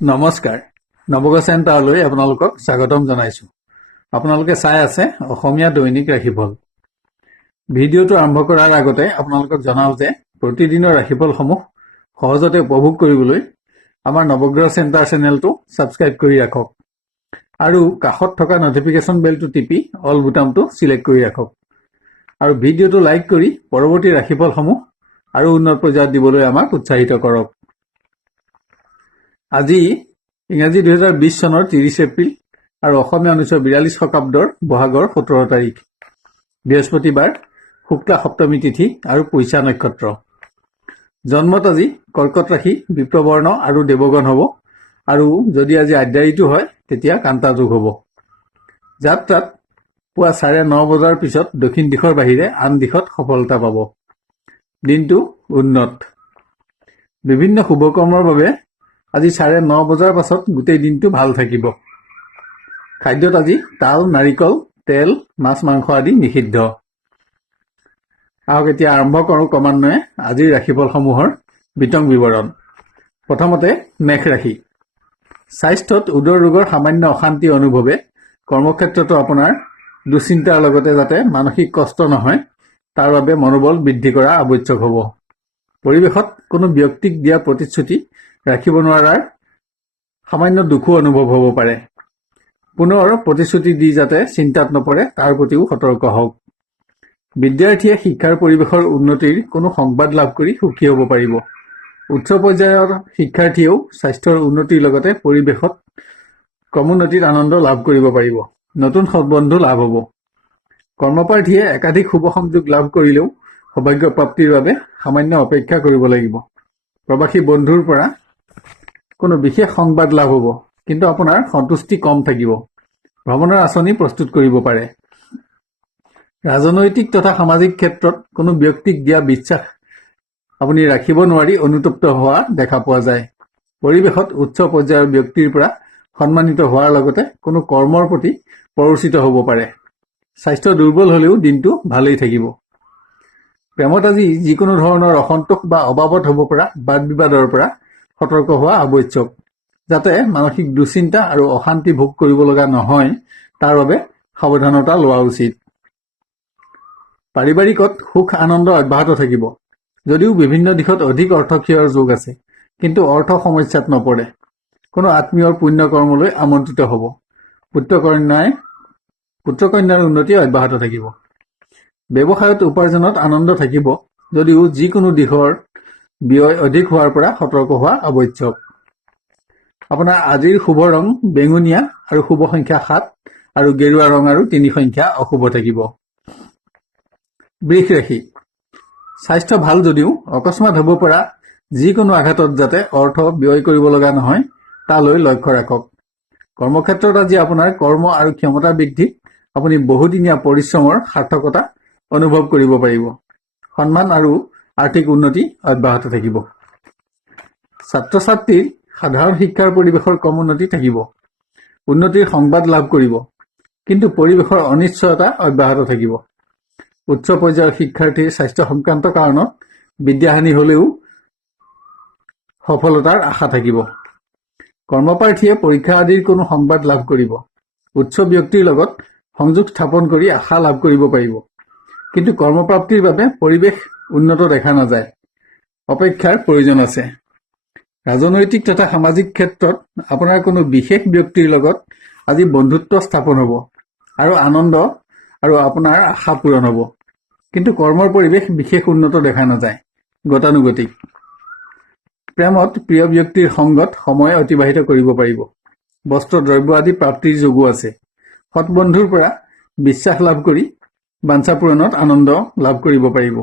নমস্কাৰ নৱগ্ৰহ চেণ্টাৰলৈ আপোনালোকক স্বাগতম জনাইছো। আপোনালোকে চাই আছে অসমীয়া দৈনিক ৰাশিফল। ভিডিঅ'টো আৰম্ভ কৰাৰ আগতে আপোনালোকক জনাও যে প্ৰতিদিনৰ ৰাশিফলসমূহ সহজতে উপভোগ কৰিবলৈ আমাৰ নৱগ্ৰহ চেণ্টাৰ চেনেলটো ছাবস্ক্ৰাইব কৰি ৰাখক আৰু কাষত থকা নটিফিকেশ্যন বেলটো টিপি অল বুটামটো সিলেক্ট কৰি ৰাখক আৰু ভিডিঅ'টো লাইক কৰি পৰৱৰ্তী ৰাশিফলসমূহ আৰু উন্নত পৰ্যায়ত দিবলৈ আমাক উৎসাহিত কৰক। আজি ইংৰাজী 2020 চনৰ 30 এপ্ৰিল আৰু অসমীয়া 1942 শকাব্দৰ বহাগৰ 17 তাৰিখ বৃহস্পতিবাৰ, শুক্লা সপ্তমী তিথি আৰু পৈছা নক্ষত্ৰ। জন্মত আজি কৰ্কট ৰাশি, বিপ্ৰবৰ্ণ আৰু দেৱগণ হ'ব আৰু যদি আজি আদ্যায়িটো হয় তেতিয়া কান্তা যোগ হ'ব। যাত্ৰাত পুৱা 9:30 বজাৰ পিছত দক্ষিণ দিশৰ বাহিৰে আন দিশত সফলতা পাব। দিনটো উন্নত। বিভিন্ন শুভকৰ্মৰ বাবে আজি 9:30 বজাৰ পাছত গোটেই দিনটো ভাল থাকিব। খাদ্যত আজি তাল, নাৰিকল, তেল, মাছ, মাংস আদি নিষিদ্ধ। আহক এতিয়া আৰম্ভ কৰোঁ ক্ৰমান্বয়ে আজিৰ ৰাশিফলসমূহৰ বিতং বিৱৰণ। প্ৰথমতে মেষ ৰাশি। স্বাস্থ্যত উদৰ ৰোগৰ সামান্য অশান্তি অনুভৱে কৰ্মক্ষেত্ৰতো আপোনাৰ দুশ্চিন্তাৰ লগতে যাতে মানসিক কষ্ট নহয় তাৰ বাবে মনোবল বৃদ্ধি কৰা আৱশ্যক হ'ব। পৰিৱেশত কোনো ব্যক্তিক দিয়া প্ৰতিশ্ৰুতি ৰাখিব নোৱাৰাৰ সামান্য দুখো অনুভৱ হ'ব পাৰে। পুনৰ প্ৰতিশ্ৰুতি দি যাতে চিন্তাত নপৰে তাৰ প্ৰতিও সতৰ্ক হওক। বিদ্যাৰ্থীয়ে শিক্ষাৰ পৰিৱেশৰ উন্নতিৰ কোনো সংবাদ লাভ কৰি সুখী হ'ব পাৰিব। উচ্চ পৰ্যায়ৰ শিক্ষাৰ্থীয়েও স্বাস্থ্যৰ উন্নতিৰ লগতে পৰিৱেশত ক্ৰমোন্নতিত আনন্দ লাভ কৰিব পাৰিব। নতুন সৎবন্ধু লাভ হ'ব। কৰ্মপ্ৰাৰ্থীয়ে একাধিক শুভ সংযোগ লাভ কৰিলেও সৌভাগ্য প্ৰাপ্তিৰ বাবে সামান্য অপেক্ষা কৰিব লাগিব। প্ৰবাসী বন্ধুৰ পৰা কোনো বিশেষ সংবাদ লাভ হ'ব, কিন্তু আপোনাৰ সন্তুষ্টি কম থাকিব। ভ্ৰমণৰ আঁচনি প্ৰস্তুত কৰিব পাৰে। ৰাজনৈতিক তথা সামাজিক ক্ষেত্ৰত কোনো ব্যক্তিক দিয়া বিশ্বাস আপুনি ৰাখিব নোৱাৰি অনুতপ্ত হোৱা দেখা পোৱা যায়। পৰিৱেশত উচ্চ পৰ্যায়ৰ ব্যক্তিৰ পৰা সন্মানিত হোৱাৰ লগতে কোনো কৰ্মৰ প্ৰতি প্ৰৰোচিত হ'ব পাৰে। স্বাস্থ্য দুৰ্বল হ'লেও দিনটো ভালেই থাকিব। প্ৰেমত আজি যিকোনো ধৰণৰ অসন্তোষ বা অবাবত হ'ব পৰা বাদ বিবাদৰ পৰা সতৰ্ক হোৱা আৱশ্যক, যাতে মানসিক দুশ্চিন্তা আৰু অশান্তি ভোগ কৰিব লগা নহয় তাৰ বাবে সাৱধানতা লোৱা উচিত। পাৰিবাৰিকত সুখ আনন্দ অব্যাহত থাকিব। যদিও বিভিন্ন দিশত অধিক অৰ্থক্ষয়ৰ যোগ আছে, কিন্তু অৰ্থ সমস্যাত নপৰে। কোনো আত্মীয়ৰ পুণ্য কৰ্মলৈ আমন্ত্ৰিত হ'ব। পুত্ৰকন্যাৰ উন্নতি অব্যাহত থাকিব। ব্যৱসায়ত উপাৰ্জনত আনন্দ থাকিব, যদিও যিকোনো দিশৰ ব্যয় অধিক হোৱাৰ পৰা সতৰ্ক হোৱা আৱশ্যক। আপোনাৰ আজিৰ শুভ ৰং বেঙুনীয়া আৰু শুভ সংখ্যা 7 আৰু গেৰুৱা ৰং আৰু 3 সংখ্যা অশুভ থাকিব। বৃষ ৰাশি। স্বাস্থ্য ভাল যদিও অকস্মাত হ'ব পৰা যিকোনো আঘাতত যাতে অৰ্থ ব্যয় কৰিব লগা নহয় তালৈ লক্ষ্য ৰাখক। কৰ্মক্ষেত্ৰত আজি আপোনাৰ কৰ্ম আৰু ক্ষমতা বৃদ্ধিত আপুনি বহুদিনীয়া পৰিশ্ৰমৰ সাৰ্থকতা অনুভৱ কৰিব পাৰিব। সন্মান আৰু আৰ্থিক উন্নতি অব্যাহত থাকিব। ছাত্ৰ ছাত্ৰীৰ সাধাৰণ শিক্ষাৰ পৰিৱেশৰ ক্ৰমোন্নতি থাকিব। উন্নতিৰ সংবাদ লাভ কৰিব, কিন্তু পৰিৱেশৰ অনিশ্চয়তা অব্যাহত থাকিব। উচ্চ পৰ্যায়ৰ শিক্ষাৰ্থীৰ স্বাস্থ্য সংক্ৰান্ত কাৰণত বিদ্যাহানি হ'লেও সফলতাৰ আশা থাকিব। কৰ্মপ্ৰাৰ্থীয়ে পৰীক্ষা আদিৰ কোনো সংবাদ লাভ কৰিব। উচ্চ ব্যক্তিৰ লগত সংযোগ স্থাপন কৰি আশা লাভ কৰিব পাৰিব, কিন্তু কৰ্মপ্ৰাপ্তিৰ বাবে পৰিৱেশ উন্নত দেখা নাযায়। অপেক্ষাৰ প্ৰয়োজন আছে। ৰাজনৈতিক তথা সামাজিক ক্ষেত্ৰত আপোনাৰ কোনো বিশেষ ব্যক্তিৰ লগত আজি বন্ধুত্ব স্থাপন হ'ব আৰু আনন্দ আৰু আপোনাৰ আশা পূৰণ হ'ব, কিন্তু কৰ্মৰ পৰিৱেশ বিশেষ উন্নত দেখা নাযায়, গতানুগতিক। প্ৰেমত প্ৰিয় ব্যক্তিৰ সংগত সময় অতিবাহিত কৰিব পাৰিব। বস্ত্ৰ দ্ৰব্য আদি প্ৰাপ্তিৰ যোগো আছে। সৎবন্ধুৰ পৰা বিশ্বাস লাভ কৰি বাঞ্ছা পূৰণত আনন্দ লাভ কৰিব পাৰিব।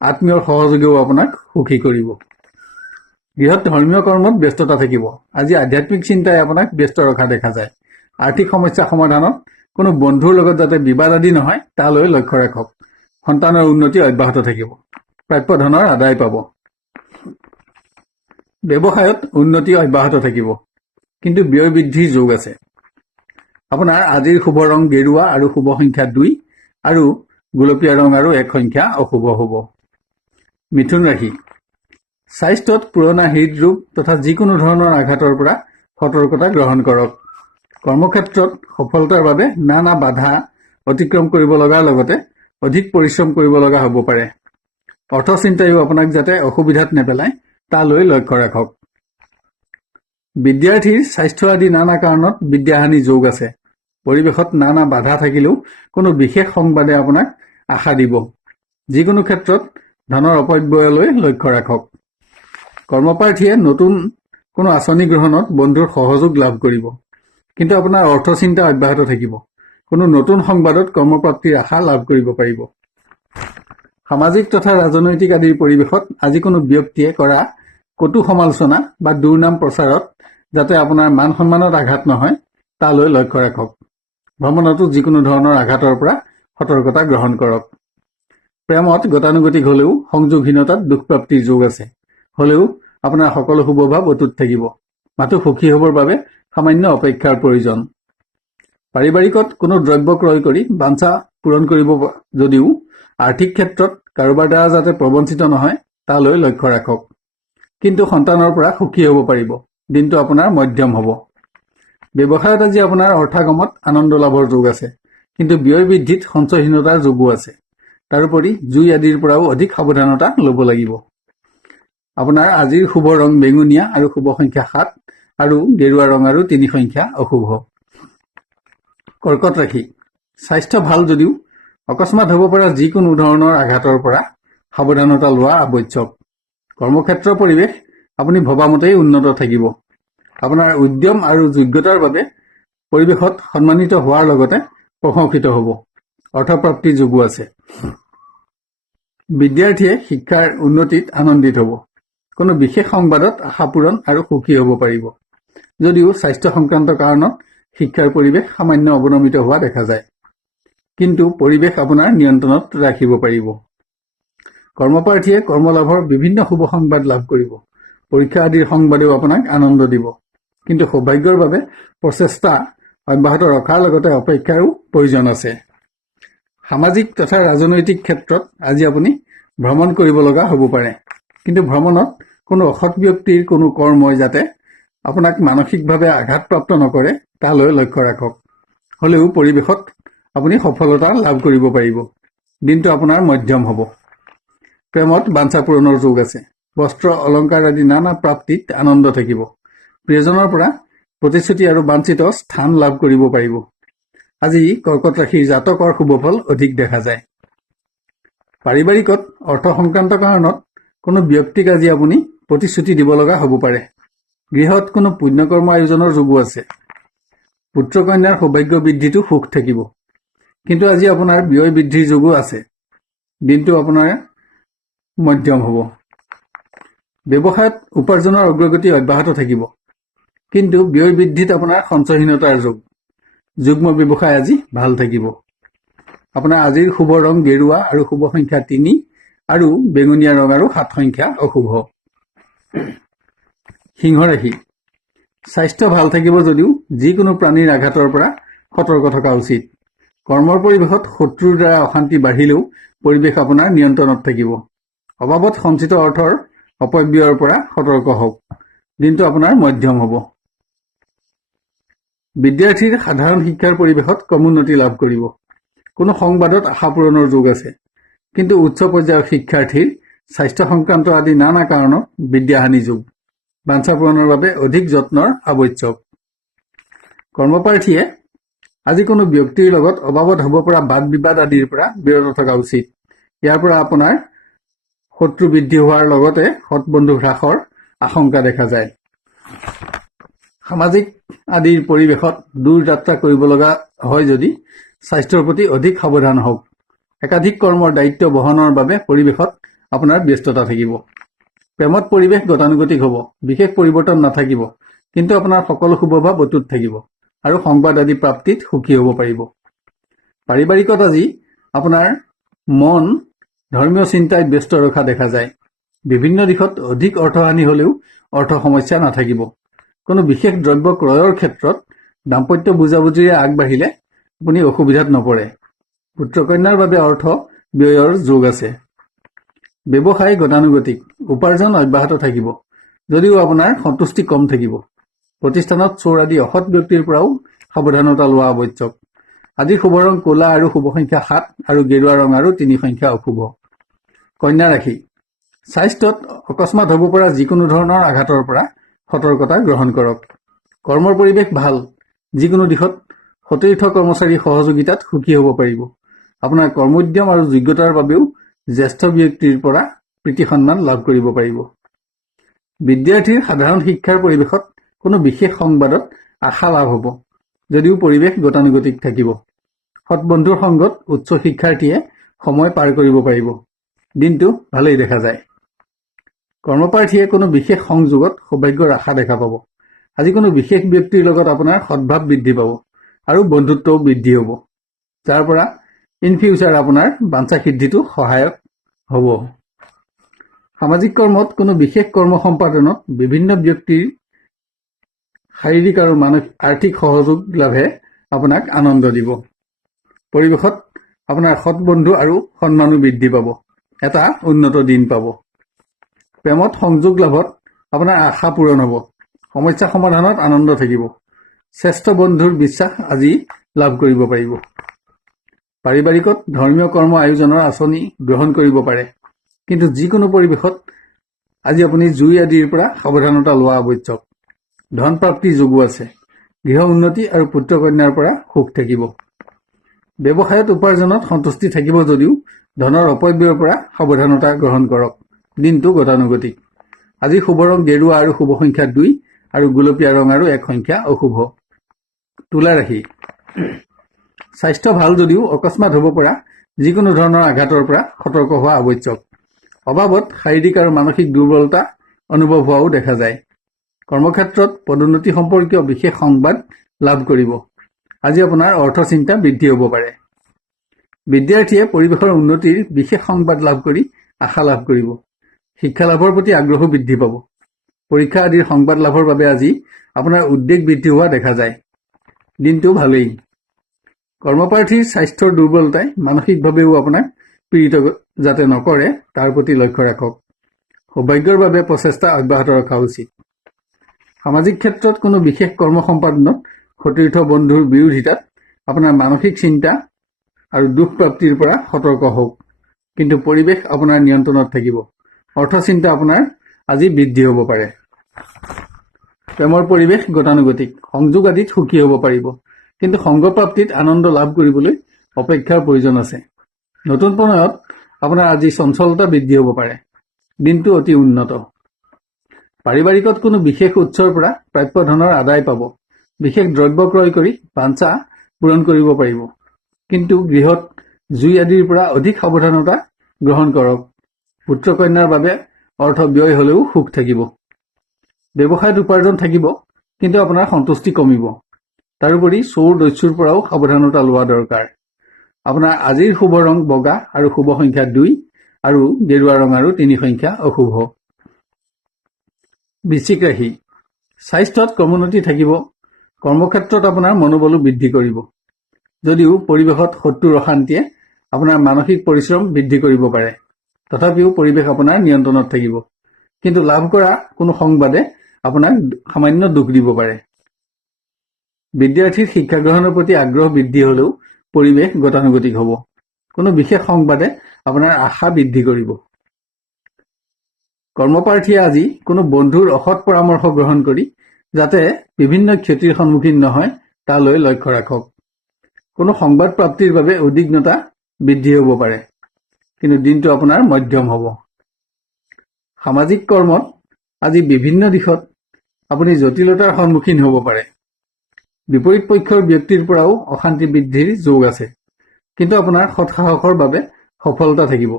আত্মীয়ৰ সহযোগেও আপোনাক সুখী কৰিব। গৃহত ধৰ্মীয় কৰ্মত ব্যস্ততা থাকিব। আজি আধ্যাত্মিক চিন্তাই আপোনাক ব্যস্ত ৰখা দেখা যায়। আৰ্থিক সমস্যা সমাধানত কোনো বন্ধুৰ লগত যাতে বিবাদ আদি নহয় তালৈ লক্ষ্য ৰাখক। সন্তানৰ উন্নতি অব্যাহত থাকিব। প্ৰাপ্য ধনৰ আদায় পাব। ব্যৱসায়ত উন্নতি অব্যাহত থাকিব, কিন্তু ব্যয় বৃদ্ধিৰ যোগ আছে। আপোনাৰ আজিৰ শুভ ৰং গেৰুৱা আৰু শুভ সংখ্যা 2 আৰু গোলপীয়া ৰং আৰু 1 সংখ্যা অশুভ হ'ব। মিথুন ৰাশি। স্বাস্থ্যত পুৰণা হৃদৰোগ তথা যিকোনো ধৰণৰ আঘাতৰ পৰা সতৰ্কতা গ্ৰহণ কৰক। কৰ্মক্ষেত্ৰত সফলতাৰ বাবে নানা বাধা অতিক্ৰম কৰিব লগাৰ লগতে অধিক পৰিশ্ৰম কৰিব লগা হ'ব পাৰে। অৰ্থচিন্তাইও আপোনাক যাতে অসুবিধাত নেপেলায় তালৈ লক্ষ্য ৰাখক। বিদ্যাৰ্থীৰ স্বাস্থ্য আদি নানা কাৰণত বিদ্যাহানি যোগ আছে। পৰিৱেশত নানা বাধা থাকিলেও কোনো বিশেষ সংবাদে আপোনাক আশা দিব। যিকোনো ক্ষেত্ৰত ধনৰ অপব্যয়লৈ লক্ষ্য ৰাখক। কৰ্মপ্ৰাৰ্থীয়ে নতুন কোনো আঁচনি গ্ৰহণত বন্ধুৰ সহযোগ লাভ কৰিব, কিন্তু আপোনাৰ অৰ্থচিন্তা অব্যাহত থাকিব। কোনো নতুন সংবাদত কৰ্মপ্ৰাপ্তিৰ আশা লাভ কৰিব পাৰিব। সামাজিক তথা ৰাজনৈতিক আদিৰ পৰিৱেশত আজি কোনো ব্যক্তিয়ে কৰা কটু সমালোচনা বা দুৰ্নাম প্ৰচাৰত যাতে আপোনাৰ মান সন্মানত আঘাত নহয় তালৈ লক্ষ্য ৰাখক। ভ্ৰমণতো যিকোনো ধৰণৰ আঘাতৰ পৰা সতৰ্কতা গ্ৰহণ কৰক। প্ৰেমত গতানুগতিক হলেও সংযোগহীনতাত দুখপ্ৰাপ্তিৰ যোগ আছে। হলেও আপোনাৰ সকলো শুভভাৱ অটুট থাকিব। মাথো সুখী হ'বৰ বাবে সামান্য অপেক্ষাৰ প্ৰয়োজন। পাৰিবাৰিকত কোনো দ্ৰব্য ক্ৰয় কৰি বাঞ্ছা পূৰণ কৰিব যদিও আৰ্থিক ক্ষেত্ৰত কাৰোবাৰ দ্বাৰা যাতে প্ৰবঞ্চিত নহয় তালৈ লক্ষ্য ৰাখক। কিন্তু সন্তানৰ পৰা সুখী হ'ব পাৰিব। দিনটো আপোনাৰ মধ্যম হ'ব। ব্যৱসায়ত আজি আপোনাৰ অৰ্থাগমত আনন্দ লাভৰ যোগ আছে, কিন্তু ব্যয় বৃদ্ধিত সঞ্চয়হীনতাৰ যোগো আছে। তাৰোপৰি জুই আদিৰ পৰাও অধিক সাৱধানতা ল'ব লাগিব। আপোনাৰ আজিৰ শুভ ৰং বেঙুনীয়া আৰু শুভ সংখ্যা 7 আৰু গেৰুৱা ৰং আৰু 3 সংখ্যা অশুভ। কৰ্কট ৰাশি। স্বাস্থ্য ভাল যদিও অকস্মাত হ'ব পৰা যিকোনো ধৰণৰ আঘাতৰ পৰা সাৱধানতা লোৱা আৱশ্যক। কৰ্মক্ষেত্ৰৰ পৰিৱেশ আপুনি ভবামতেই উন্নত থাকিব। আপোনাৰ উদ্যম আৰু যোগ্যতাৰ বাবে পৰিৱেশত সন্মানিত হোৱাৰ লগতে প্ৰশংসিত হ'ব। অৰ্থপ্ৰাপ্তিৰ যোগো আছে। বিদ্যাৰ্থীয়ে শিক্ষাৰ উন্নতিত আনন্দিত হ'ব। কোনো বিশেষ সংবাদত আশা পূৰণ আৰু সুখী হ'ব পাৰিব। যদিও স্বাস্থ্য সংক্ৰান্ত কাৰণত শিক্ষাৰ পৰিৱেশ সামান্য অৱনমিত হোৱা দেখা যায়, কিন্তু পৰিৱেশ আপোনাৰ নিয়ন্ত্ৰণত ৰাখিব পাৰিব। কৰ্মপ্ৰাৰ্থীয়ে কৰ্মলাভৰ বিভিন্ন শুভ সংবাদ লাভ কৰিব। পৰীক্ষা আদিৰ সংবাদেও আপোনাক আনন্দ দিব, কিন্তু সৌভাগ্যৰ বাবে প্ৰচেষ্টা অব্যাহত ৰখাৰ লগতে অপেক্ষাৰো প্ৰয়োজন আছে। সামাজিক তথা ৰাজনৈতিক ক্ষেত্ৰত আজি আপুনি ভ্ৰমণ কৰিব লগা হ'ব পাৰে, কিন্তু ভ্ৰমণত কোনো অসৎ ব্যক্তিৰ কোনো কৰ্মই যাতে আপোনাক মানসিকভাৱে আঘাতপ্ৰাপ্ত নকৰে তালৈ লক্ষ্য ৰাখক। হলেও পৰিৱেশত আপুনি সফলতা লাভ কৰিব পাৰিব। দিনটো আপোনাৰ মধ্যম হ'ব। প্ৰেমত বাঞ্ছা পূৰণৰ যোগ আছে। বস্ত্ৰ অলংকাৰ আদি নানা প্ৰাপ্তিত আনন্দ থাকিব। প্ৰিয়জনৰ পৰা প্ৰতিশ্ৰুতি আৰু বাঞ্ছিত স্থান লাভ কৰিব পাৰিব। আজি কৰ্কট ৰাশিৰ জাতকৰ শুভফল অধিক দেখা যায়। পাৰিবাৰিকত অৰ্থ সংক্ৰান্ত কাৰণত কোনো ব্যক্তিক আজি আপুনি প্ৰতিশ্ৰুতি দিব লগা হ'ব পাৰে। গৃহত কোনো পুণ্যকৰ্ম আয়োজনৰ যোগো আছে। পুত্ৰ কন্যাৰ সৌভাগ্য বৃদ্ধিটো সুখ থাকিব, কিন্তু আজি আপোনাৰ ব্যয় বৃদ্ধিৰ যোগো আছে। দিনটো আপোনাৰ মধ্যম হ'ব। ব্যৱসায়ত উপাৰ্জনৰ অগ্ৰগতি অব্যাহত থাকিব, কিন্তু ব্যয় বৃদ্ধিত আপোনাৰ সঞ্চয়হীনতাৰ যোগ। যুগ্ম ব্যৱসায় আজি ভাল থাকিব। আপোনাৰ আজিৰ শুভ ৰং গেৰুৱা আৰু শুভ সংখ্যা 3 আৰু বেঙুনীয়া ৰং আৰু 7 সংখ্যা অশুভ। সিংহ ৰাশি। স্বাস্থ্য ভাল থাকিব যদিও যিকোনো প্ৰাণীৰ আঘাতৰ পৰা সতৰ্ক থকা উচিত। কৰ্মৰ পৰিৱেশত শত্ৰুৰ দ্বাৰা অশান্তি বাঢ়িলেও পৰিৱেশ আপোনাৰ নিয়ন্ত্ৰণত থাকিব। অবাবত সঞ্চিত অৰ্থৰ অপব্যয়ৰ পৰা সতৰ্ক হওক। দিনটো আপোনাৰ মধ্যম হ'ব। বিদ্যাৰ্থীৰ সাধাৰণ শিক্ষাৰ পৰিৱেশত ক্ৰমোন্নতি লাভ কৰিব। কোনো সংবাদত আশা পূৰণৰ যোগ আছে, কিন্তু উচ্চ পৰ্যায়ৰ শিক্ষাৰ্থীৰ স্বাস্থ্য সংক্ৰান্ত আদি নানা কাৰণত বিদ্যাহানি যোগ। বাঞ্ছা পূৰণৰ বাবে অধিক যত্নৰ আৱশ্যক। কৰ্মপ্ৰাৰ্থীয়ে আজি কোনো ব্যক্তিৰ লগত অবাবত হ'ব পৰা বাদ বিবাদ আদিৰ পৰা বিৰত থকা উচিত। ইয়াৰ পৰা আপোনাৰ শত্ৰু বৃদ্ধি হোৱাৰ লগতে সৎবন্ধু হ্ৰাসৰ আশংকা দেখা যায়। সামাজিক আদিৰ পৰিৱেশত দূৰ যাত্ৰা কৰিব লগা হয় যদি স্বাস্থ্যৰ প্ৰতি অধিক সাৱধান হওক। একাধিক কৰ্মৰ দায়িত্ব বহনৰ বাবে পৰিৱেশত আপোনাৰ ব্যস্ততা থাকিব। প্ৰেমত পৰিৱেশ গতানুগতিক হ'ব। বিশেষ পৰিৱৰ্তন নাথাকিব, কিন্তু আপোনাৰ সকলো শুভভাৱ অটুট থাকিব আৰু সংবাদ আদি প্ৰাপ্তিত সুখী হ'ব পাৰিব। পাৰিবাৰিকত আজি আপোনাৰ মন ধৰ্মীয় চিন্তাই ব্যস্ত ৰখা দেখা যায়। বিভিন্ন দিশত অধিক অৰ্থহানি হলেও অৰ্থ সমস্যা নাথাকিব। কোনো বিশেষ দ্ৰব্য ক্ৰয়ৰ ক্ষেত্ৰত দাম্পত্য বুজাবুজিৰে আগবাঢ়িলে আপুনি অসুবিধাত নপৰে। পুত্ৰ কন্যাৰ বাবে অৰ্থ ব্যয়ৰ যোগ আছে। ব্যৱসায় গতানুগতিক, উপাৰ্জন অব্যাহত থাকিব যদিও আপোনাৰ সন্তুষ্টি কম থাকিব। প্ৰতিষ্ঠানত চোৰ আদি অসৎ ব্যক্তিৰ পৰাও সাৱধানতা লোৱা আৱশ্যক। আজিৰ শুভ ৰং ক'লা আৰু শুভ সংখ্যা 7 আৰু গেৰুৱা ৰং আৰু 3 সংখ্যা অশুভ। কন্যা ৰাশি, স্বাস্থ্যত অকস্মাত হ'ব পৰা যিকোনো ধৰণৰ আঘাতৰ পৰা সতৰ্কতা গ্ৰহণ কৰক। কৰ্মৰ পৰিৱেশ ভাল, যিকোনো দিশত সতীৰ্থ কৰ্মচাৰীৰ সহযোগিতাত সুখী হ'ব পাৰিব। আপোনাৰ কৰ্মোদ্যম আৰু যোগ্যতাৰ বাবেও জ্যেষ্ঠ ব্যক্তিৰ পৰা প্ৰীতি সন্মান লাভ কৰিব পাৰিব। বিদ্যাৰ্থীৰ সাধাৰণ শিক্ষাৰ পৰিৱেশত কোনো বিশেষ সংবাদত আশা লাভ হ'ব যদিও পৰিৱেশ গতানুগতিক থাকিব। সৎ বন্ধুৰ সংগত উচ্চ শিক্ষাৰ্থীয়ে সময় পাৰ কৰিব পাৰিব। দিনটো ভালেই দেখা যায়। কৰ্মপ্ৰাৰ্থীয়ে কোনো বিশেষ সংযোগত সৌভাগ্যৰ আশা দেখা পাব। আজি কোনো বিশেষ ব্যক্তিৰ লগত আপোনাৰ সদ্ভাৱ বৃদ্ধি পাব আৰু বন্ধুত্বও বৃদ্ধি হ'ব, যাৰ পৰা ইন ফিউচাৰ আপোনাৰ বাঞ্ছা সিদ্ধিটো সহায়ক হ'ব। সামাজিক কৰ্মত কোনো বিশেষ কৰ্ম সম্পাদনত বিভিন্ন ব্যক্তিৰ শাৰীৰিক আৰু মানসিক আৰ্থিক সহযোগ লাভে আপোনাক আনন্দ দিব। পৰিৱেশত আপোনাৰ সৎ বন্ধু আৰু সন্মানো বৃদ্ধি পাব। এটা উন্নত দিন পাব। প্ৰেমত সংযোগ লাভত আপোনাৰ আশা পূৰণ হ'ব। সমস্যা সমাধানত আনন্দ থাকিব। শ্ৰেষ্ঠ বন্ধুৰ বিশ্বাস আজি লাভ কৰিব পাৰিব। পাৰিবাৰিকত ধৰ্মীয় কৰ্ম আয়োজনৰ আঁচনি গ্ৰহণ কৰিব পাৰে, কিন্তু যিকোনো পৰিৱেশত আজি আপুনি জুই আদিৰ পৰা সাৱধানতা লোৱা আৱশ্যক। ধন প্ৰাপ্তিৰ যোগো আছে। গৃহ উন্নতি আৰু পুত্ৰ কন্যাৰ পৰা সুখ থাকিব। ব্যৱসায়ত উপাৰ্জনত সন্তুষ্টি থাকিব যদিও ধনৰ অপব্যয়ৰ পৰা সাৱধানতা গ্ৰহণ কৰক। দিনটো গতানুগতিক। আজি শুভ ৰং গেৰুৱা আৰু শুভ সংখ্যা 2 আৰু গুলপীয়া ৰং আৰু 1 সংখ্যা অশুভ। তুলা ৰাশি, স্বাস্থ্য ভাল যদিও অকস্মাত হ'ব পৰা যিকোনো ধৰণৰ আঘাতৰ পৰা সতৰ্ক হোৱা আৱশ্যক। অভাৱত শাৰীৰিক আৰু মানসিক দুৰ্বলতা অনুভৱ হোৱাও দেখা যায়। কৰ্মক্ষেত্ৰত পদোন্নতি সম্পৰ্কীয় বিশেষ সংবাদ লাভ কৰিব। আজি আপোনাৰ অৰ্থ চিন্তা বৃদ্ধি হ'ব পাৰে। বিদ্যাৰ্থীয়ে পৰিৱেশৰ উন্নতিৰ বিশেষ সংবাদ লাভ কৰি আশা লাভ কৰিব। শিক্ষা লাভৰ প্ৰতি আগ্ৰহ বৃদ্ধি পাব। পৰীক্ষা আদিৰ সংবাদ লাভৰ বাবে আজি আপোনাৰ উদ্বেগ বৃদ্ধি হোৱা দেখা যায়। দিনটো ভালেই। কৰ্মপ্ৰাৰ্থীৰ স্বাস্থ্যৰ দুৰ্বলতাই মানসিকভাৱেও আপোনাক পীড়িত যাতে নকৰে তাৰ প্ৰতি লক্ষ্য ৰাখক। সৌভাগ্যৰ বাবে প্ৰচেষ্টা অব্যাহত ৰখা উচিত। সামাজিক ক্ষেত্ৰত কোনো বিশেষ কৰ্ম সম্পাদনত সতীৰ্থ বন্ধুৰ বিৰোধিতাত আপোনাৰ মানসিক চিন্তা আৰু দুখ প্ৰাপ্তিৰ পৰা সতৰ্ক হওক, কিন্তু পৰিৱেশ আপোনাৰ নিয়ন্ত্ৰণত থাকিব। অৰ্থ চিন্তা আপোনাৰ আজি বৃদ্ধি হ'ব পাৰে। প্ৰেমৰ পৰিৱেশ গতানুগতিক। সংযোগ আদিত সুখী হ'ব পাৰিব, কিন্তু সংগ প্ৰাপ্তিত আনন্দ লাভ কৰিবলৈ অপেক্ষাৰ প্ৰয়োজন আছে। নতুন প্ৰণয়ত আপোনাৰ আজি চঞ্চলতা বৃদ্ধি হ'ব পাৰে। দিনটো অতি উন্নত। পাৰিবাৰিকত কোনো বিশেষ উৎসৰ পৰা প্ৰাপ্য ধনৰ আদায় পাব। বিশেষ দ্ৰব্য ক্ৰয় কৰি বাঞ্ছা পূৰণ কৰিব পাৰিব, কিন্তু গৃহত জুই আদিৰ পৰা অধিক সাৱধানতা গ্ৰহণ কৰক। পুত্ৰ কন্যাৰ বাবে অৰ্থ ব্যয় হ'লেও সুখ থাকিব। ব্যৱসায়ত উপাৰ্জন থাকিব, কিন্তু আপোনাৰ সন্তুষ্টি কমিব। তাৰোপৰি চোৰ দস্যুৰ পৰাও সাৱধানতা লোৱা দৰকাৰ। আপোনাৰ আজিৰ শুভ ৰং বগা আৰু শুভ সংখ্যা 2 আৰু গেৰুৱা ৰং আৰু 3 সংখ্যা অশুভ। বৃশ্চিক ৰাশি, স্বাস্থ্যত ক্ৰমোন্নতি থাকিব। কৰ্মক্ষেত্ৰত আপোনাৰ মনোবলো বৃদ্ধি কৰিব, যদিও পৰিৱেশত শত্ৰুৰ অশান্তিয়ে আপোনাৰ মানসিক পৰিশ্ৰম বৃদ্ধি কৰিব পাৰে। তথাপিও পৰিৱেশ আপোনাৰ নিয়ন্ত্ৰণত থাকিব, কিন্তু লাভ কৰা কোনো সংবাদে আপোনাক সামান্য দুখ দিব পাৰে। বিদ্যাৰ্থীৰ শিক্ষা গ্ৰহণৰ প্ৰতি আগ্ৰহ বৃদ্ধি হ'লেও পৰিৱেশ গতানুগতিক হ'ব। কোনো বিশেষ সংবাদে আপোনাৰ আশা বৃদ্ধি কৰিব। কৰ্মপ্ৰাৰ্থীয়ে আজি কোনো বন্ধুৰ অসৎ পৰামৰ্শ গ্ৰহণ কৰি যাতে বিভিন্ন ক্ষতিৰ সন্মুখীন নহয় তালৈ লক্ষ্য ৰাখক। কোনো সংবাদ প্ৰাপ্তিৰ বাবে উদ্বিগ্নতা বৃদ্ধি হ'ব পাৰে, কিন্তু দিনটো আপোনাৰ মধ্যম হ'ব। সামাজিক কৰ্মত আজি বিভিন্ন দিশত আপুনি জটিলতাৰ সন্মুখীন হ'ব পাৰে। বিপৰীত পক্ষৰ ব্যক্তিৰ পৰাও অশান্তি বৃদ্ধিৰ যোগ আছে, কিন্তু আপোনাৰ সৎসাহসৰ বাবে সফলতা থাকিব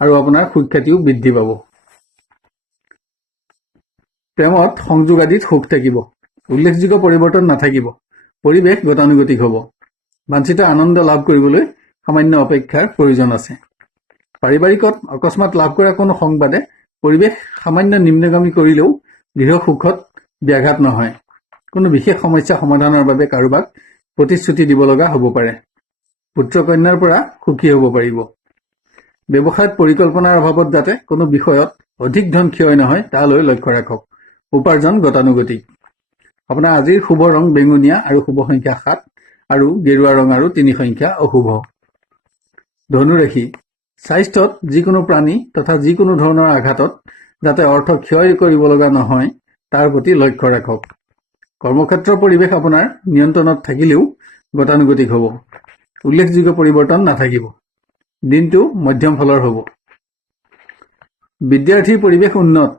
আৰু আপোনাৰ সুখ্যাতিও বৃদ্ধি পাব। প্ৰেমত সংযোগ আদিত সুখ থাকিব। উল্লেখযোগ্য পৰিৱৰ্তন নাথাকিব। পৰিৱেশ গতানুগতিক হ'ব। বাঞ্ছিত আনন্দ লাভ কৰিবলৈ সামান্য অপেক্ষাৰ প্ৰয়োজন আছে। পাৰিবাৰিকত অকস্মাত লাভ কৰা কোনো সংবাদে পৰিৱেশ সামান্য নিম্নগামী কৰিলেও গৃহ সুখত ব্যাঘাত নহয়। কোনো বিশেষ সমস্যা সমাধানৰ বাবে কাৰোবাক প্ৰতিশ্ৰুতি দিব লগা হ'ব পাৰে। পুত্ৰ কন্যাৰ পৰা সুখী হ'ব পাৰিব। ব্যৱসায়ত পৰিকল্পনাৰ অভাৱত যাতে কোনো বিষয়ত অধিক ধন ক্ষয় নহয় তালৈ লক্ষ্য ৰাখক। উপাৰ্জন গতানুগতিক। আপোনাৰ আজিৰ শুভ ৰং বেঙুনীয়া আৰু শুভ সংখ্যা 7 আৰু গেৰুৱা ৰং আৰু 3 সংখ্যা অশুভ। ধনু ৰাশি। স্বাস্থ্যত যিকোনো প্ৰাণী তথা যিকোনো ধৰণৰ আঘাতত যাতে অৰ্থ ক্ষয় কৰিব লগা নহয় তাৰ প্ৰতি লক্ষ্য ৰাখক। কৰ্মক্ষেত্ৰৰ পৰিৱেশ আপোনাৰ নিয়ন্ত্ৰণত থাকিলেও গতানুগতিক হ'ব। উল্লেখযোগ্য পৰিৱৰ্তন নাথাকিব। দিনটো মধ্যম ফলৰ হ'ব। বিদ্যাৰ্থীৰ পৰিৱেশ উন্নত।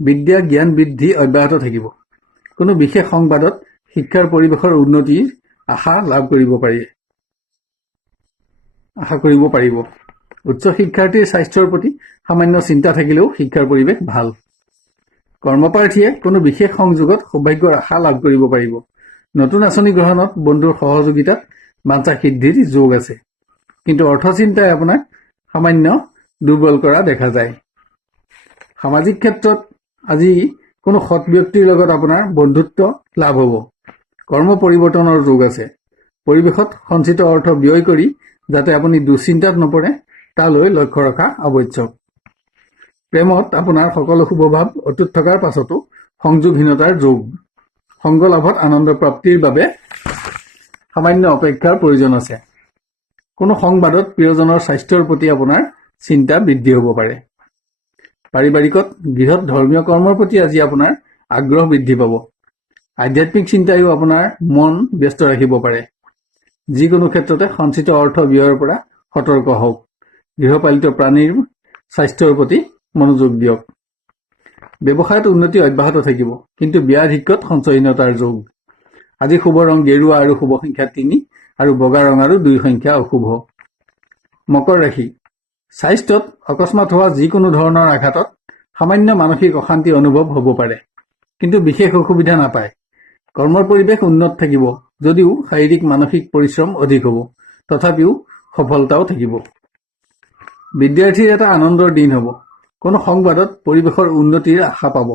বিদ্যা জ্ঞান বৃদ্ধি অব্যাহত থাকিব। কোনো বিশেষ সংবাদত শিক্ষাৰ পৰিৱেশৰ উন্নতিৰ আশা কৰিব পাৰিব। উচ্চ শিক্ষাৰ্থীৰ স্বাস্থ্যৰ প্ৰতি সামান্য চিন্তা থাকিলেও শিক্ষাৰ পৰিৱেশ ভাল। কৰ্মপ্ৰাৰ্থীয়ে কোনো বিশেষ সংযোগত সৌভাগ্যৰ আশা লাভ কৰিব পাৰিব। নতুন আঁচনি গ্ৰহণত বন্ধুৰ সহযোগিতাত বাঞ্ছা সিদ্ধিৰ যোগ আছে। কিন্তু অৰ্থচিন্তাই আপোনাক সামান্য দুৰ্বল কৰা দেখা যায়। সামাজিক ক্ষেত্ৰত আজি কোনো সৎ ব্যক্তিৰ লগত আপোনাৰ বন্ধুত্ব লাভ হ'ব। কৰ্ম পৰিৱৰ্তনৰ যোগ আছে। পৰিৱেশত সঞ্চিত অৰ্থ ব্যয় কৰি যাতে আপুনি দুশ্চিন্তাত নপৰে তালৈ লক্ষ্য ৰখা আৱশ্যক। প্ৰেমত আপোনাৰ সকলো শুভভাৱ অটুট থকাৰ পাছতো সংযোগহীনতাৰ যোগ। সংগ লাভত আনন্দ প্ৰাপ্তিৰ বাবে সামান্য অপেক্ষাৰ প্ৰয়োজন আছে। কোনো সংবাদত প্ৰিয়জনৰ স্বাস্থ্যৰ প্ৰতি আপোনাৰ চিন্তা বৃদ্ধি হ'ব পাৰে। পাৰিবাৰিকত গৃহত ধৰ্মীয় কৰ্মৰ প্ৰতি আজি আপোনাৰ আগ্ৰহ বৃদ্ধি পাব। আধ্যাত্মিক চিন্তাইও আপোনাৰ মন ব্যস্ত ৰাখিব পাৰে। যিকোনো ক্ষেত্ৰতে সঞ্চিত অৰ্থ ব্যয়ৰ পৰা সতৰ্ক হওক। গৃহপালিত প্ৰাণীৰ স্বাস্থ্যৰ প্ৰতি মনোযোগ দিয়ক। ব্যৱসায়ত উন্নতি অব্যাহত থাকিব, কিন্তু ব্যাধিক্যত সঞ্চয়হীনতাৰ যোগ। আজি শুভ ৰং গেৰুৱা আৰু শুভ সংখ্যা 3 আৰু বগা ৰং আৰু 2 সংখ্যা অশুভ। মকৰ ৰাশি। স্বাস্থ্যত অকস্মাত হোৱা যিকোনো ধৰণৰ আঘাতত সামান্য মানসিক অশান্তি অনুভৱ হ'ব পাৰে, কিন্তু বিশেষ অসুবিধা নাপায়। কৰ্মৰ পৰিৱেশ উন্নত থাকিব, যদিও শাৰীৰিক মানসিক পৰিশ্ৰম অধিক হ'ব, তথাপিও সফলতাও থাকিব। বিদ্যাৰ্থীৰ এটা আনন্দৰ দিন হ'ব। কোনো সংবাদত পৰিৱেশৰ উন্নতিৰ আশা পাব।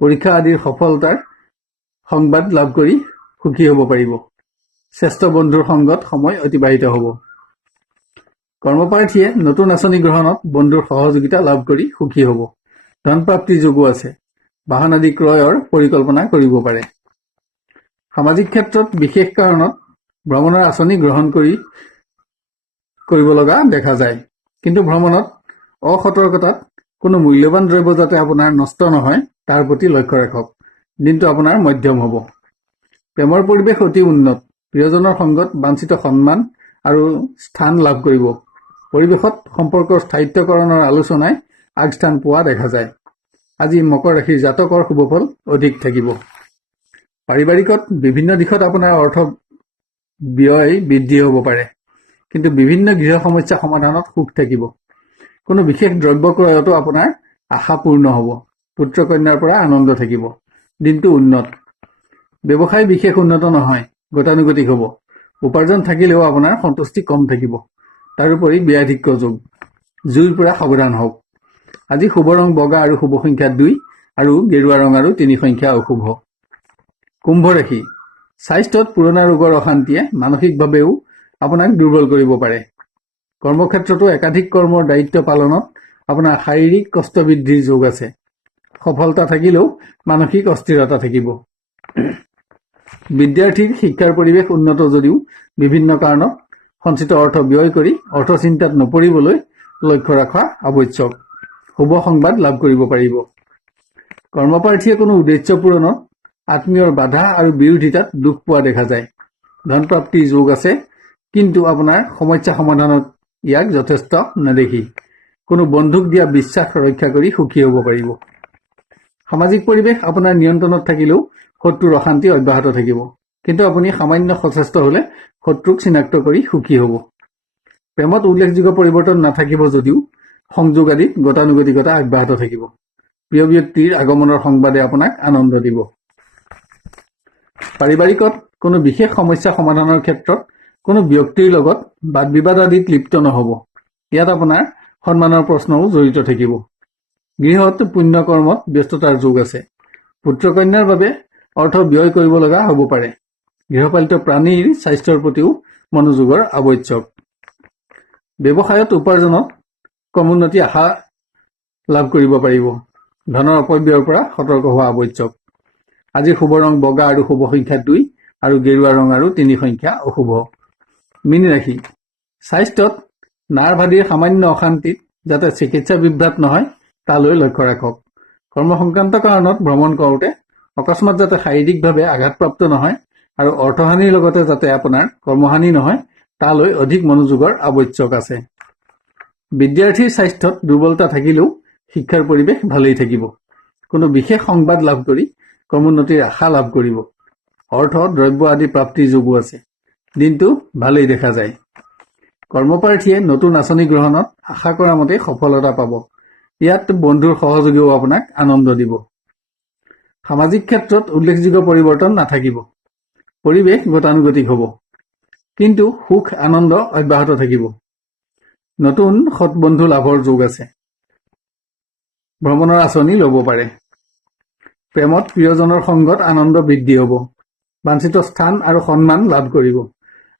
পৰীক্ষা আদিৰ সফলতাৰ সংবাদ লাভ কৰি সুখী হ'ব পাৰিব। শ্ৰেষ্ঠ বন্ধুৰ সংগত সময় অতিবাহিত হ'ব। কৰ্মপ্ৰাৰ্থীয়ে নতুন আঁচনি গ্ৰহণত বন্ধুৰ সহযোগিতা লাভ কৰি সুখী হ'ব। ধন প্ৰাপ্তিৰ যোগো আছে। বাহন আদি ক্ৰয়ৰ পৰিকল্পনা কৰিব পাৰে। সামাজিক ক্ষেত্ৰত বিশেষ কাৰণত ভ্ৰমণৰ আঁচনি গ্ৰহণ কৰিব লগা দেখা যায়, কিন্তু ভ্ৰমণত অসতৰ্কতাত কোনো মূল্যৱান দ্ৰব্য যাতে আপোনাৰ নষ্ট নহয় তাৰ প্ৰতি লক্ষ্য ৰাখক। দিনটো আপোনাৰ মধ্যম হ'ব। প্ৰেমৰ পৰিৱেশ অতি উন্নত। প্ৰিয়জনৰ সংগত বাঞ্ছিত সন্মান আৰু স্থান লাভ কৰিব। পৰিৱেশত সম্পৰ্কৰ স্থায়িত্বকৰণৰ আলোচনাই আগস্থান পোৱা দেখা যায়। আজি মকৰ ৰাশিৰ জাতকৰ শুভফল অধিক থাকিব। পাৰিবাৰিকত বিভিন্ন দিশত আপোনাৰ অৰ্থ ব্যয় বৃদ্ধি হ'ব পাৰে, কিন্তু বিভিন্ন গৃহ সমস্যা সমাধানত সুখ থাকিব। কোনো বিশেষ দ্ৰব্য ক্ৰয়তো আপোনাৰ আশা পূৰ্ণ হ'ব। পুত্ৰ কন্যাৰ পৰা আনন্দ থাকিব। দিনটো উন্নত। ব্যৱসায় বিশেষ উন্নত নহয়, গতানুগতিক হ'ব। উপাৰ্জন থাকিলেও আপোনাৰ সন্তুষ্টি কম থাকিব। তাৰোপৰি ব্যাধিক্য যোগ। জুইৰ পৰা সাৱধান হওক। আজি শুভ ৰং বগা আৰু শুভ সংখ্যা 2 আৰু গেৰুৱা ৰং আৰু 3 সংখ্যা অশুভ। কুম্ভ ৰাশি। স্বাস্থ্যত পুৰণা ৰোগৰ অশান্তিয়ে মানসিকভাৱেও আপোনাক দুৰ্বল কৰিব পাৰে। কৰ্মক্ষেত্ৰতো একাধিক কৰ্মৰ দায়িত্ব পালনত আপোনাৰ শাৰীৰিক কষ্ট বৃদ্ধিৰ যোগ আছে। সফলতা থাকিলেও মানসিক অস্থিৰতা থাকিব। বিদ্যাৰ্থীৰ শিক্ষাৰ পৰিৱেশ উন্নত যদিও বিভিন্ন কাৰণত সঞ্চিত অৰ্থ ব্যয় কৰি অৰ্থচিন্তাত নপৰিবলৈ লক্ষ্য ৰখা আৱশ্যক। শুভ সংবাদ লাভ কৰিব পাৰিব। কৰ্মপ্ৰাৰ্থীয়ে কোনো উদ্দেশ্য পূৰণত আত্মীয়ৰ বাধা আৰু বিৰোধিতাত দুখ পোৱা দেখা যায়। ধন প্ৰাপ্তিৰ যোগ আছে, কিন্তু আপোনাৰ সমস্যা সমাধানত ইয়াক যথেষ্ট নেদেখি কোনো বন্ধুক দিয়া বিশ্বাস ৰক্ষা কৰি সুখী হ'ব পাৰিব। সামাজিক পৰিৱেশ আপোনাৰ নিয়ন্ত্ৰণত থাকিলেও শত্ৰুৰ অশান্তি অব্যাহত থাকিব, কিন্তু আপুনি সামান্য সচেষ্ট হ'লে শত্ৰুক চিনাক্ত কৰি সুখী হ'ব। প্ৰেমত উল্লেখযোগ্য পৰিৱৰ্তন নাথাকিব যদিও সংযোগ আদিত গতানুগতিকতা অব্যাহত থাকিব। প্ৰিয় ব্যক্তিৰ আগমনৰ সংবাদে আপোনাক আনন্দ দিব। পাৰিবাৰিকত কোনো বিশেষ সমস্যা সমাধানৰ ক্ষেত্ৰত কোনো ব্যক্তিৰ লগত বাদ বিবাদ আদিত লিপ্ত নহ'ব। ইয়াত আপোনাৰ সন্মানৰ প্ৰশ্নও জড়িত থাকিব। গৃহত পুণ্য কৰ্মত ব্যস্ততাৰ যোগ আছে। পুত্ৰ কন্যাৰ বাবে অৰ্থ ব্যয় কৰিব লগা হ'ব পাৰে। গৃহপালিত প্ৰাণীৰ স্বাস্থ্যৰ প্ৰতিও মনোযোগৰ আৱশ্যক। ব্যৱসায়ত উপাৰ্জনত ক্ৰমোন্নতি আশা লাভ কৰিব পাৰিব। ধনৰ অপব্যয়ৰ পৰা সতৰ্ক হোৱা আৱশ্যক। আজিৰ শুভ ৰং বগা আৰু শুভ সংখ্যা 2 আৰু গেৰুৱা ৰং আৰু 3 সংখ্যা অশুভ। মীন ৰাশি। স্বাস্থ্যত নাৰ্ভ আদিৰ সামান্য অশান্তিত যাতে চিকিৎসা বিভ্ৰাট নহয় তালৈ লক্ষ্য ৰাখক। কৰ্ম সংক্ৰান্ত কাৰণত ভ্ৰমণ কৰোঁতে অকস্মাত যাতে শাৰীৰিকভাৱে আঘাতপ্ৰাপ্ত নহয় আৰু অৰ্থহানিৰ লগতে যাতে আপোনাৰ কৰ্মহানি নহয় তালৈ অধিক মনোযোগৰ আৱশ্যক আছে। বিদ্যাৰ্থীৰ স্বাস্থ্যত দুৰ্বলতা থাকিলেও শিক্ষাৰ পৰিৱেশ ভালেই থাকিব। কোনো বিশেষ সংবাদ লাভ কৰি ক্ৰমোন্নতিৰ আশা লাভ কৰিব। অৰ্থ দ্ৰব্য আদি প্ৰাপ্তিৰ যোগো আছে। দিনটো ভালেই দেখা যায়। কৰ্মপ্ৰাৰ্থীয়ে নতুন আঁচনি গ্ৰহণত আশা কৰা মতে সফলতা পাব। ইয়াত বন্ধুৰ সহযোগীও আপোনাক আনন্দ দিব। সামাজিক ক্ষেত্ৰত উল্লেখযোগ্য পৰিৱৰ্তন নাথাকিব। পৰিৱেশ গতানুগতিক হ'ব, কিন্তু সুখ আনন্দ অব্যাহত থাকিব। নতুন সৎ বন্ধু লাভৰ যোগ আছে। ভ্ৰমণৰ আঁচনি ল'ব পাৰে। প্ৰেমত প্ৰিয়জনৰ সংগত আনন্দ বৃদ্ধি হ'ব। বাঞ্ছিত স্থান আৰু সন্মান লাভ কৰিব।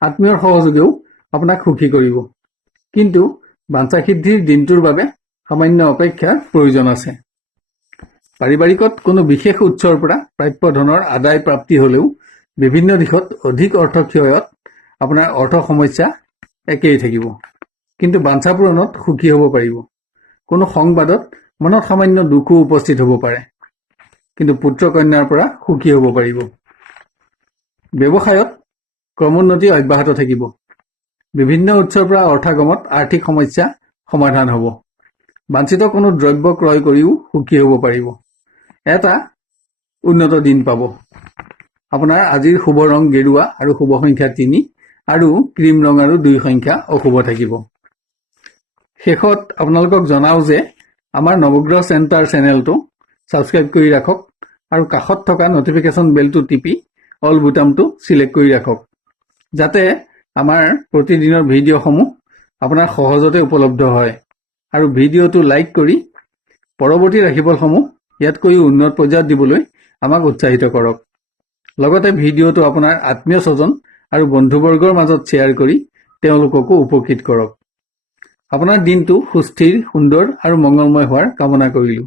আত্মীয়ৰ সহযোগেও আপোনাক সুখী কৰিব, কিন্তু বাঞ্ছাসিদ্ধিৰ দিনটোৰ বাবে সামান্য অপেক্ষাৰ প্ৰয়োজন আছে। পাৰিবাৰিকত কোনো বিশেষ উৎসৰ পৰা প্ৰাপ্য ধনৰ আদায় প্ৰাপ্তি হ'লেও বিভিন্ন দিশত অধিক অৰ্থক্ষয়ত আপোনাৰ অৰ্থ সমস্যা একেই থাকিব, কিন্তু বাঞ্ছা পূৰণত সুখী হ'ব পাৰিব। কোনো সংবাদত মনত সামান্য দুখো উপস্থিত হ'ব পাৰে, কিন্তু পুত্ৰ কন্যাৰ পৰা সুখী হ'ব পাৰিব। ব্যৱসায়ত ক্ৰমোন্নতি অব্যাহত থাকিব। বিভিন্ন উৎসৰ পৰা অৰ্থাগমত আৰ্থিক সমস্যা সমাধান হ'ব। বাঞ্ছিত কোনো দ্ৰব্য ক্ৰয় কৰিও সুখী হ'ব পাৰিব। এটা উন্নত দিন পাব। আপোনাৰ আজিৰ শুভ ৰং গেৰুৱা আৰু শুভ সংখ্যা 3 আৰু ক্ৰীম ৰং আৰু 2 সংখ্যা অশুভ থাকিব। শেষত আপোনালোকক জনাও যে আমাৰ নৱগ্ৰহ চেণ্টাৰ চেনেলটো ছাবস্ক্ৰাইব কৰি ৰাখক আৰু কাষত থকা নটিফিকেশ্যন বেলটো টিপি অল বুটামটো চিলেক্ট কৰি ৰাখক, যাতে আমাৰ প্ৰতিদিনৰ ভিডিঅ'সমূহ আপোনাৰ সহজতে উপলব্ধ হয়। আৰু ভিডিঅ'টো লাইক কৰি পৰৱৰ্তী ৰাশিফলসমূহ ইয়াতকৈও উন্নত পৰ্যায়ত দিবলৈ আমাক উৎসাহিত কৰক। লগতে ভিডিঅ'টো আপোনাৰ আত্মীয় স্বজন আৰু বন্ধুবৰ্গৰ মাজত শ্বেয়াৰ কৰি তেওঁলোককো উপকৃত কৰক। আপোনাৰ দিনটো সুস্থিৰ, সুন্দৰ আৰু মংগলময় হোৱাৰ কামনা কৰিলোঁ।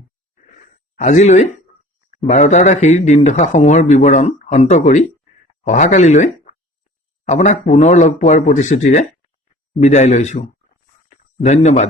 আজিলৈ 12টা ৰাশিৰ দিনদশাসমূহৰ বিৱৰণ অন্ত কৰি অহাকালিলৈ আপোনাক পুনৰ লগ পোৱাৰ প্ৰতিশ্ৰুতিৰে বিদায় লৈছোঁ। ধন্যবাদ।